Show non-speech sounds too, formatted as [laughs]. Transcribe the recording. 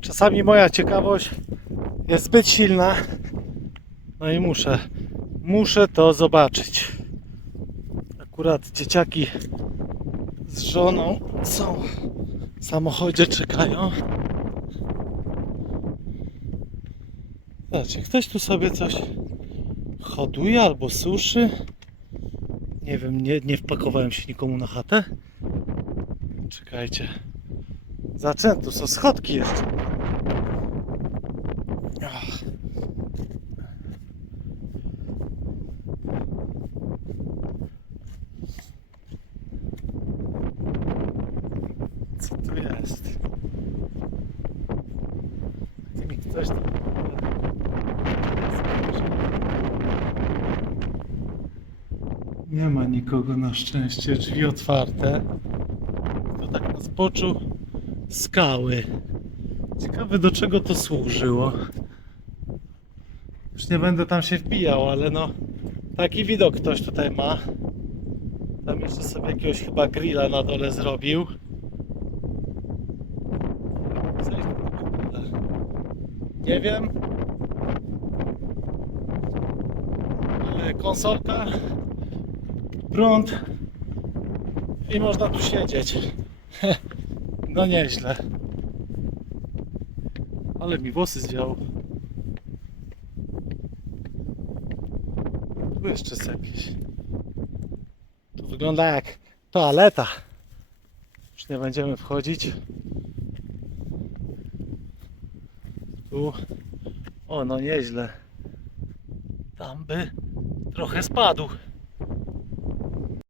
Czasami moja ciekawość jest zbyt silna. No i muszę, muszę to zobaczyć. Akurat dzieciaki z żoną są w samochodzie, czekają. Zobaczcie, ktoś tu sobie coś hoduje albo suszy. Nie wiem, nie, nie wpakowałem się nikomu na chatę. Czekajcie. Zaczę, tu są schodki jeszcze. Co tu jest? Ty mi ktoś tam... Nie ma nikogo na szczęście, drzwi otwarte. To tak na zboczu skały. Ciekawe do czego to służyło. Już nie będę tam się wbijał, ale no taki widok ktoś tutaj ma. Tam jeszcze sobie jakiegoś chyba grilla na dole zrobił. Nie wiem. Ale konsolka, prąd i można tu siedzieć. [laughs] No nieźle. Ale mi włosy zwiało. Tu jeszcze jest jakiś. To wygląda jak toaleta. Już nie będziemy wchodzić. Tu. O, no nieźle. Tam by trochę spadł.